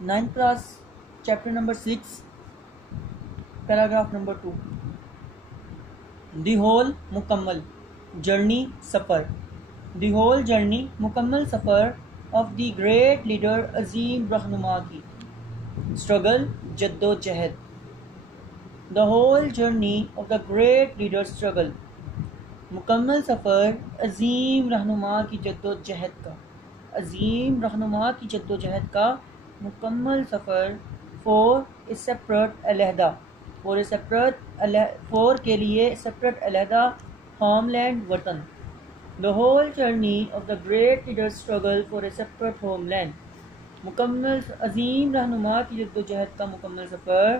9th class chapter number 6 paragraph number 2 the whole مکمل journey سفر the whole journey مکمل سفر of the great leader عظیم رہنما کی struggle جد و جہد the whole journey of the great leader struggle مکمل سفر عظیم رہنما کی جد و جہد کا عظیم رہنما کی جد و جہد کا مکمل سفر for a separate علیحدہ for کے لیے separate علیحدہ homeland وطن the whole journey of the great leader's struggle for a separate homeland مکمل عظیم رہنما کی جد و جہد کا مکمل سفر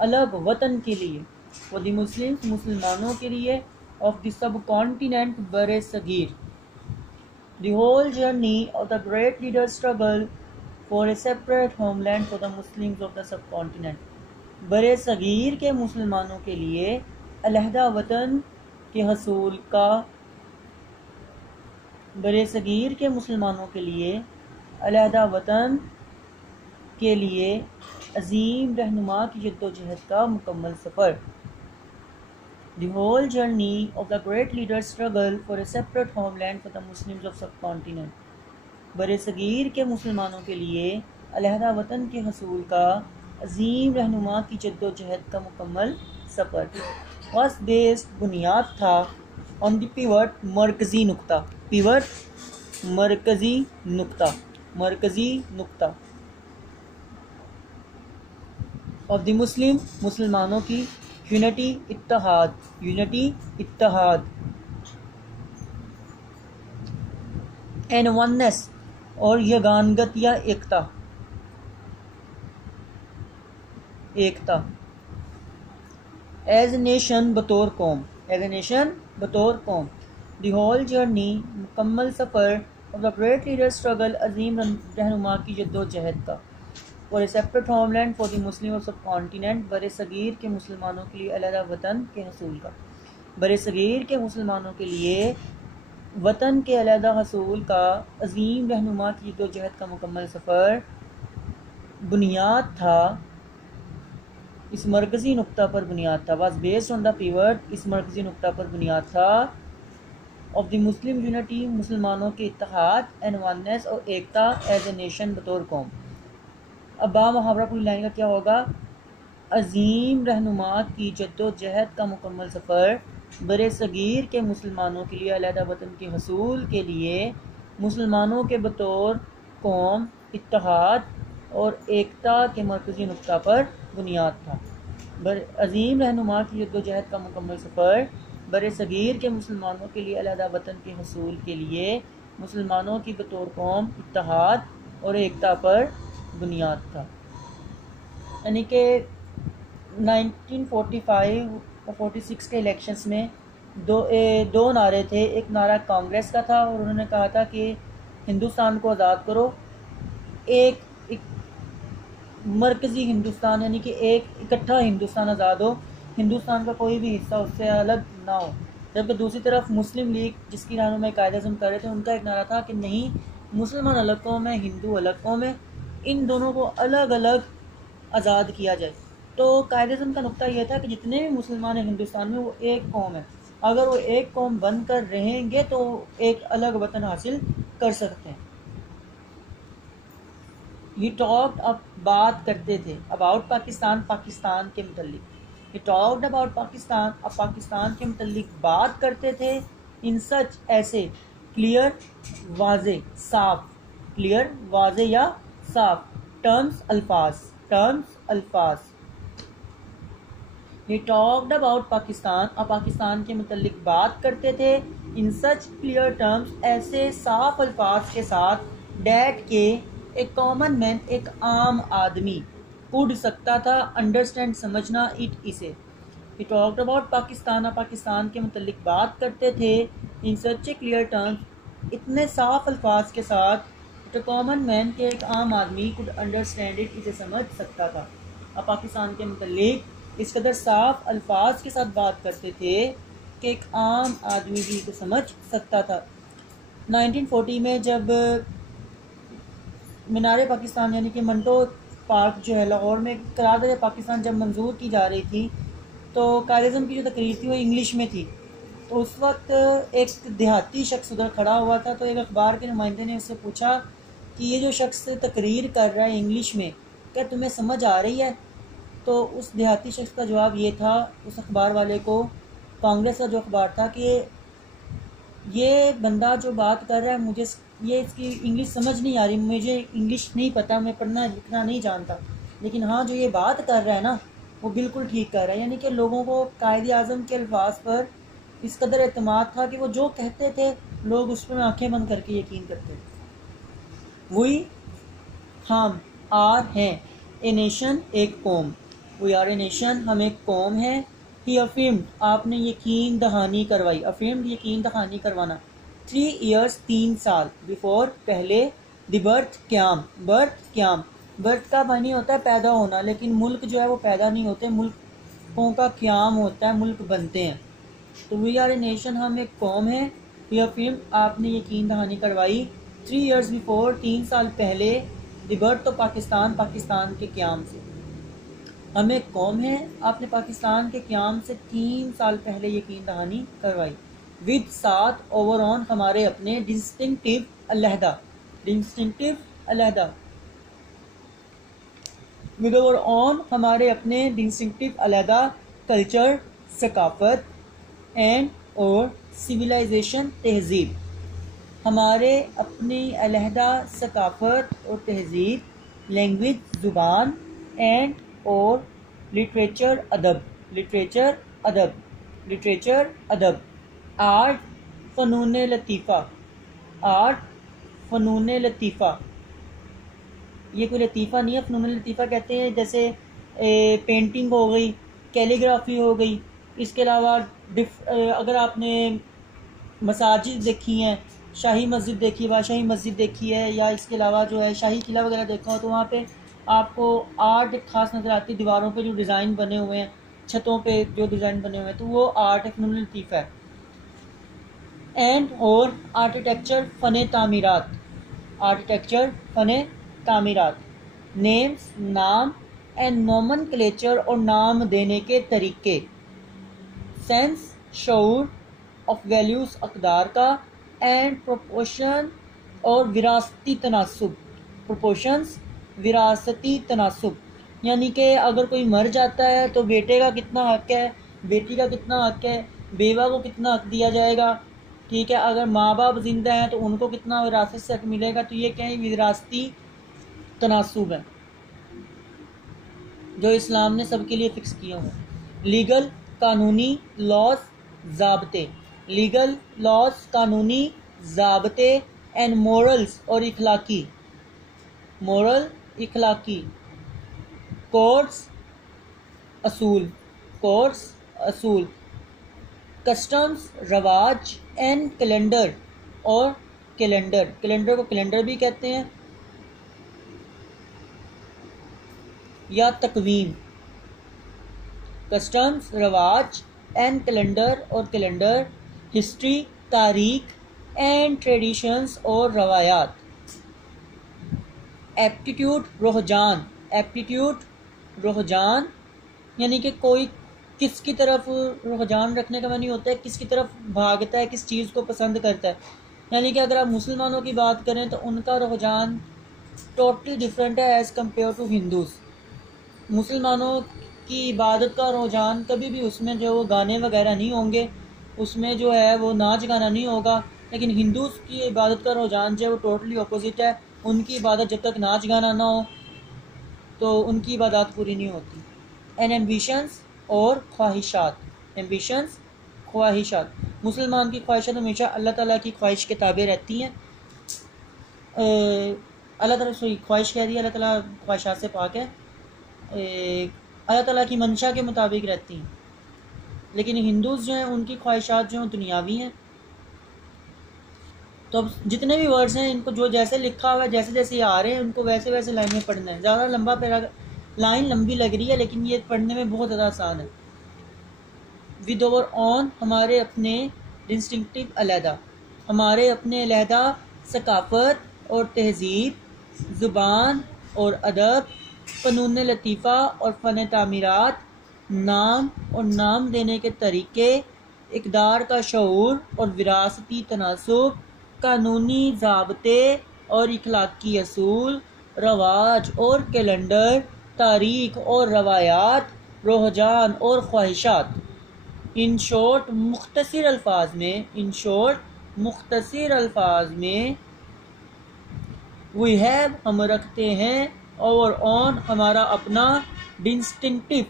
الگ وطن کے لیے for the Muslims مسلمانوں کے لیے of the subcontinent بر صغیر the whole journey of the great leader's struggle for a separate homeland for the Muslims of the subcontinent بر صغیر کے مسلمانوں کے لیے علیحدہ وطن کے حصول کا بر صغیر کے مسلمانوں کے لیے علیحدہ وطن کے لیے عظیم رہنما کی جد و جہد کا مکمل سفر The whole journey of the great leader's struggle for a separate homeland for the Muslims of subcontinent بر صغیر کے مسلمانوں کے لیے علیحدہ وطن کے حصول کا عظیم رہنما کی جد و جہد کا مکمل سفر was based بنیاد تھا on the pivot مرکزی نقطہ pivot مرکزی نقطہ of the Muslim مسلمانوں کی unity اتحاد and oneness اور یگانگت یا ایکتا as a nation بطور قوم the whole journey مکمل سفر of the great leader's struggle عظیم رہنما کی جد و جہد کا for a separate homeland for the Muslim of subcontinent بر صغیر کے مسلمانوں کے لیے علیحدہ وطن کے حصول کا بر صغیر کے مسلمانوں کے لیے وطن کے علیحدہ حصول کا عظیم رہنما کی جد و جہد کا مکمل سفر بنیاد تھا اس مرکزی نقطہ پر بنیاد تھا was based on the pivot اس مرکزی نقطہ پر بنیاد تھا of the Muslim unity مسلمانوں کے اتحاد and oneness اور ایکتا as a nation بطور قوم اب با محاورہ پوری لائن کا کیا ہوگا عظیم رہنما کی جد و جہد کا مکمل سفر بر صغیر کے مسلمانوں کے لیے علیحدہ وطن کے حصول کے لیے مسلمانوں کے بطور قوم اتحاد اور ایکتا کے مرکزی نقطہ پر بنیاد تھا عظیم رہنما کی جد و جہد کا مکمل سفر بر صغیر کے مسلمانوں کے لیے علیحدہ وطن کے حصول کے لیے مسلمانوں کی بطور قوم اتحاد اور ایکتا پر بنیاد تھا یعنی کہ 1945 اور 46 کے الیکشنز میں دو نعرے تھے ایک نعرہ کانگریس کا تھا اور انہوں نے کہا تھا کہ ہندوستان کو آزاد کرو ایک مرکزی ہندوستان یعنی کہ ایک اکٹھا ہندوستان آزاد ہو ہندوستان کا کوئی بھی حصہ اس سے الگ نہ ہو جبکہ دوسری طرف مسلم لیگ جس کی رہنمائی قائد اعظم کر رہے تھے ان کا ایک نعرہ تھا کہ نہیں مسلمان الگ قوم ہے ہندو الگ قوم ہے ان دونوں کو الگ الگ آزاد کیا جائے تو قائد اعظم کا نقطہ یہ تھا کہ جتنے بھی مسلمان ہیں ہندوستان میں وہ ایک قوم ہے اگر وہ ایک قوم بن کر رہیں گے تو ایک الگ وطن حاصل کر سکتے ہیں یہ ٹاکڈ اب بات کرتے تھے اباؤٹ پاکستان کے متعلق یہ ٹاکڈ اباؤٹ پاکستان اب پاکستان کے متعلق بات کرتے تھے ان سچ ایسے کلیئر واضح یا صاف ٹرمز الفاظ یہ ٹاکڈ اباؤٹ پاکستان اب پاکستان کے متعلق بات کرتے تھے ان سچ کلیئر ٹرمز ایسے صاف الفاظ کے ساتھ ڈیٹ کے ایک کامن مین ایک عام آدمی کوڈ سکتا تھا انڈرسٹینڈ سمجھنا اٹ اسے یہ ٹاکڈ اباؤٹ پاکستان اب پاکستان کے متعلق بات کرتے تھے ان سچ کلیئر ٹرمز اتنے صاف الفاظ کے ساتھ کامن مین کے ایک عام آدمی کوڈ انڈرسٹینڈ اٹ اسے سمجھ سکتا تھا اب پاکستان کے متعلق اس قدر صاف الفاظ کے ساتھ بات کرتے تھے کہ ایک عام آدمی بھی کو سمجھ سکتا تھا 1940 میں جب مینار پاکستان یعنی کہ منٹو پارک جو ہے لاہور میں، قرارداد پاکستان جب منظور کی جا رہی تھی تو قائد اعظم کی جو تقریر تھی وہ انگلش میں تھی. تو اس وقت ایک دیہاتی شخص ادھر کھڑا ہوا تھا، تو ایک اخبار کے نمائندے نے اس سے پوچھا کہ یہ جو شخص تقریر کر رہا ہے انگلش میں، کیا تمہیں سمجھ آ رہی ہے؟ تو اس دیہاتی شخص کا جواب یہ تھا اس اخبار والے کو، کانگریس کا جو اخبار تھا، کہ یہ بندہ جو بات کر رہا ہے مجھے یہ اس کی انگلش سمجھ نہیں آ رہی، مجھے انگلش نہیں پتہ، میں پڑھنا لکھنا نہیں جانتا، لیکن ہاں جو یہ بات کر رہا ہے نا وہ بالکل ٹھیک کر رہا ہے. یعنی کہ لوگوں کو قائد اعظم کے الفاظ پر اس قدر اعتماد تھا کہ وہ جو کہتے تھے لوگ اس پر آنکھیں بند کر کے یقین کرتے تھے. وہی ہم آر ہیں اے نیشن، ایک قوم. وی آر اے نیشن، ہم ایک قوم ہیں. ہی افرمڈ، آپ نے یقین دہانی کروائی. افرمڈ یقین دہانی کروانا. 3 ایئرس، 3 سال. بیفور پہلے. دی برتھ قیام، برتھ قیام. برتھ کا معنی ہوتا ہے پیدا ہونا، لیکن ملک جو ہے وہ پیدا نہیں ہوتے، ملکوں کا قیام ہوتا ہے، ملک بنتے ہیں. تو وی آر اے نیشن، ہم ایک قوم ہیں. ہی افرمڈ، آپ نے یقین دہانی کروائی. 3 ایئرس بیفور، 3 سال پہلے. The birth of Pakistan, Pakistan کے قیام سے. ہم ایک قوم ہیں، آپ نے پاکستان کے قیام سے 3 سال پہلے یقین دہانی کروائی. ود، ساتھ. اوور آن، ہمارے اپنے. ڈسٹنکٹیو، علیحدہ. ڈسٹنکٹیو، علیحدہ. ود اوور آن، ہمارے اپنے. ڈسٹنکٹیو، علیحدہ. کلچر، ثقافت. اینڈ، اور. سویلائزیشن، تہذیب. ہمارے اپنی علیحدہ ثقافت اور تہذیب. لینگویج، زبان. اینڈ، اور. لٹریچر، ادب. لٹریچر، ادب. لٹریچر، ادب. آرٹ، فنون لطیفہ. آرٹ، فنون لطیفہ. یہ کوئی لطیفہ نہیں ہے، فنون لطیفہ کہتے ہیں جیسے پینٹنگ ہو گئی، کیلیگرافی ہو گئی. اس کے علاوہ اگر آپ نے مساجد دیکھی ہیں، شاہی مسجد دیکھی ہے، بادشاہی مسجد دیکھی ہے، یا اس کے علاوہ جو ہے شاہی قلعہ وغیرہ دیکھا ہو، تو وہاں پہ آپ کو آرٹ ایک خاص نظر آتی ہے. دیواروں پہ جو ڈیزائن بنے ہوئے ہیں، چھتوں پہ جو ڈیزائن بنے ہوئے ہیں، تو وہ آرٹ فنون لطیفہ ہے. اینڈ، اور. آرکیٹیکچر، فن تعمیرات. آرکیٹیکچر، فن تعمیرات. نیمز، نام. اینڈ نومن کلیچر، اور نام دینے کے طریقے. سینس، شعور. آف ویلیوز، اقدار کا. اینڈ پروپورشن، اور وراثتی تناسب. پروپورشنز، وراثتی تناسب. یعنی کہ اگر کوئی مر جاتا ہے تو بیٹے کا کتنا حق ہے، بیٹی کا کتنا حق ہے، بیوہ کو کتنا حق دیا جائے گا، ٹھیک ہے. اگر ماں باپ زندہ ہیں تو ان کو کتنا وراثت سے حق ملے گا. تو یہ کہیں وراثتی تناسب ہے جو اسلام نے سب کے لیے فکس کیا ہوا. لیگل، قانونی. لاز، ضابطے. لیگل، لاز، قانونی ضابطے. اینڈ مورلز، اور اخلاقی. مورل، اخلاقی. کوڈز، اصول. کوڈز، اصول. کسٹمز، رواج. اینڈ کیلنڈر، اور کیلنڈر. کیلنڈر کو کیلنڈر بھی کہتے ہیں یا تقویم. کسٹمز، رواج. اینڈ کیلنڈر، اور کیلنڈر. ہسٹری، تاریخ. اینڈ ٹریڈیشنز، اور روایات. ایپٹیٹیوڈ، رجحان. ایپٹیٹیوڈ، رجحان. یعنی کہ کوئی کس کی طرف رجحان رکھنے کا معنی ہوتا ہے کس کی طرف بھاگتا ہے، کس چیز کو پسند کرتا ہے. یعنی کہ اگر آپ مسلمانوں کی بات کریں تو ان کا رجحان ٹوٹلی ڈفرینٹ ہے ایز کمپیئر ٹو ہندوز. مسلمانوں کی عبادت کا رجحان کبھی بھی اس میں جو وہ گانے وغیرہ نہیں ہوں گے، اس میں جو ہے وہ ناچ گانا نہیں ہوگا. لیکن ہندوز کی عبادت کا رجحان جو ہے وہ ٹوٹلی اپوزٹ ہے. ان کی عبادت جب تک ناچ گانا نہ ہو تو ان کی عبادات پوری نہیں ہوتی. اینڈ ایمبیشنز، اور خواہشات. ایمبیشنز، خواہشات. مسلمان کی خواہشات ہمیشہ اللہ تعالیٰ کی خواہش کے تابع رہتی ہیں. اللہ تعالیٰ سے خواہش کہہ رہی ہے، اللہ تعالیٰ خواہشات سے پاک ہے، اللہ تعالیٰ کی منشا کے مطابق رہتی ہیں. لیکن ہندوز جو ہیں ان کی خواہشات جو ہیں دنیاوی ہیں. تو اب جتنے بھی ورڈز ہیں ان کو جو جیسے لکھا ہوا ہے، جیسے جیسے یہ آ رہے ہیں ان کو ویسے ویسے لائن میں پڑھنا ہے. زیادہ لمبا لائن لمبی لگ رہی ہے لیکن یہ پڑھنے میں بہت زیادہ آسان ہے. ود اوور آن، ہمارے اپنے. ڈسٹنکٹیو، علیحدہ. ہمارے اپنے علیحدہ ثقافت اور تہذیب. زبان اور ادب. فنون لطیفہ اور فن تعمیرات، نام اور نام دینے کے طریقے، اقدار کا شعور اور وراثتی تناسب، قانونی ضابطے اور اخلاقی اصول، رواج اور کیلنڈر، تاریخ اور روایات، رجحان اور خواہشات۔ ان شارٹ مختصر الفاظ میں وی ہیو ہم رکھتے ہیں، اور آن ہمارا اپنا ڈسٹنکٹیو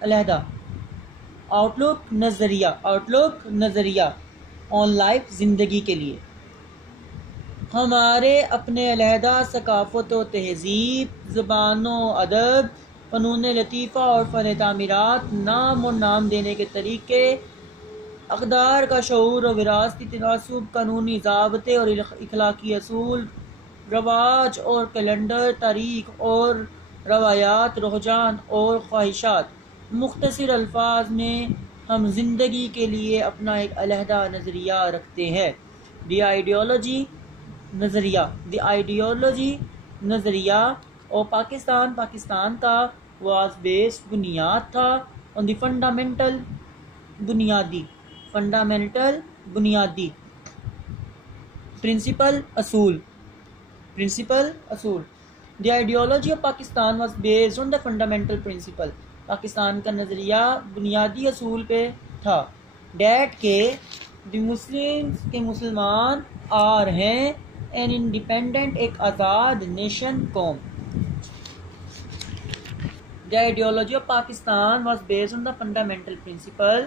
علیحدہ، آؤٹ لک نظریہ آن لائف زندگی کے لیے، ہمارے اپنے علیحدہ ثقافت و تہذیب، زبان و ادب، فنون لطیفہ اور فن تعمیرات، نام اور نام دینے کے طریقے، اقدار کا شعور اور وراثتی تناسب، قانونی ضابطے اور اخلاقی اصول، رواج اور کیلنڈر، تاریخ اور روایات، رجحان اور خواہشات۔ مختصر الفاظ میں ہم زندگی کے لیے اپنا ایک علیحدہ نظریہ رکھتے ہیں۔ دی آئیڈیالوجی نظریہ اور پاکستان کا واز بیسڈ بنیاد تھا on the fundamental بنیادی principal اصول۔ The ideology of Pakistan was based on the fundamental principle۔ Pakistan کا نظریہ بنیادی اصول پہ تھا that کہ the Muslims کے مسلمان ہیں an independent ایک آزاد نیشن قوم۔ The ideology of Pakistan was based on the fundamental principle۔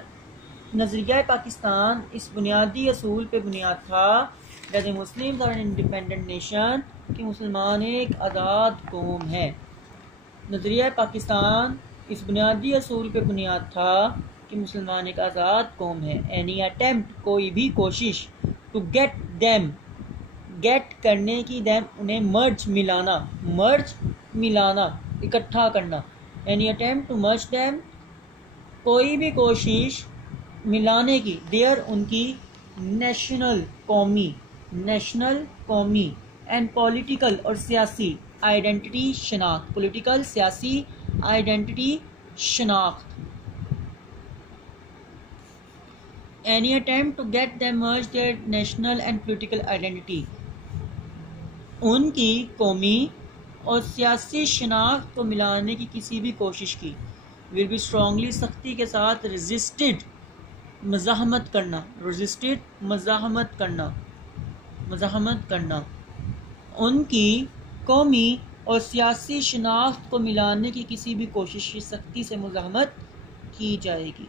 نظریہ پاکستان اس بنیادی اصول پہ بنیاد تھا that the Muslims are an independent nation کہ مسلمان ایک آزاد قوم ہے۔ نظریہ پاکستان اس بنیادی اصول پہ بنیاد تھا کہ مسلمان ایک آزاد قوم ہے۔ Any attempt کوئی بھی کوشش to get کرنے کی them انہیں مرج ملانا اکٹھا کرنا۔ Any attempt to merge them کوئی بھی کوشش ملانے کی their ان کی نیشنل قومی اینڈ پولیٹیکل اور سیاسی آئیڈینٹی شناخت۔ Any attempt to get them merge their national and political identity ان کی قومی اور سیاسی شناخت کو ملانے کی کسی بھی کوشش کی will be strongly سختی کے ساتھ resisted مزاحمت کرنا ان کی قومی اور سیاسی شناخت کو ملانے کی کسی بھی کوشش کی سختی سے مزاحمت کی جائے گی۔